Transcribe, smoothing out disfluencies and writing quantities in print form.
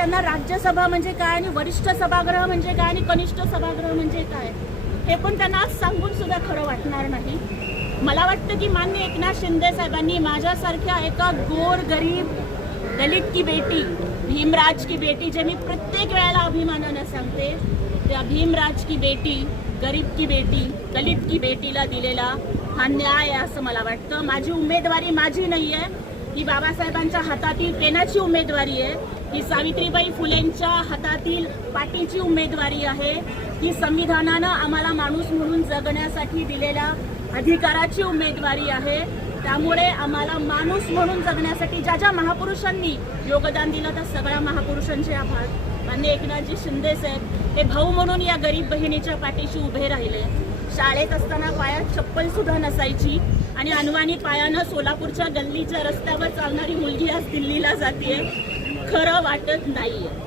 त्यांना राज्यसभा म्हणजे काय आणि वरिष्ठ सभागृह म्हणजे काय आणि कनिष्ठ सभागृह म्हणजे काय हे पण त्यांना आज सांगून सुद्धा खरं वाटणार नाही। मला वाटतं की माननीय एकनाथ शिंदे साहेबांनी माझ्यासारख्या एका गोर गरीब दलित की बेटी, भीमराज की बेटी, जे मी प्रत्येक वेळेला अभिमानानं सांगते, त्या भीमराज की बेटी, गरीब की बेटी, दलित की बेटीला दिलेला हा न्याय आहे असं मला वाटतं। माझी उमेदवारी माझी नाही आहे, ही बाबासाहेबांच्या हातातील पेनाची उमेदवारी आहे, ही सावित्रीबाई फुलेंच्या हातातील पाटीची उमेदवारी आहे, ही संविधानानं आम्हाला माणूस म्हणून जगण्यासाठी दिलेल्या अधिकाराची उमेदवारी आहे। त्यामुळे आम्हाला माणूस म्हणून जगण्यासाठी ज्या ज्या महापुरुषांनी योगदान दिलं त्या सगळ्या महापुरुषांचे आभार। माननीय एकनाथजी शिंदे साहेब हे भाऊ म्हणून या गरीब बहिणीच्या पाठीशी उभे राहिले। शाळेत असताना पायात चप्पल सुद्धा नसायची आणि अनवाणी पायानं सोलापूरच्या गल्लीच्या रस्त्यावर चालणारी मुलगी आज दिल्लीला जाते, खरं वाटत नाहीये।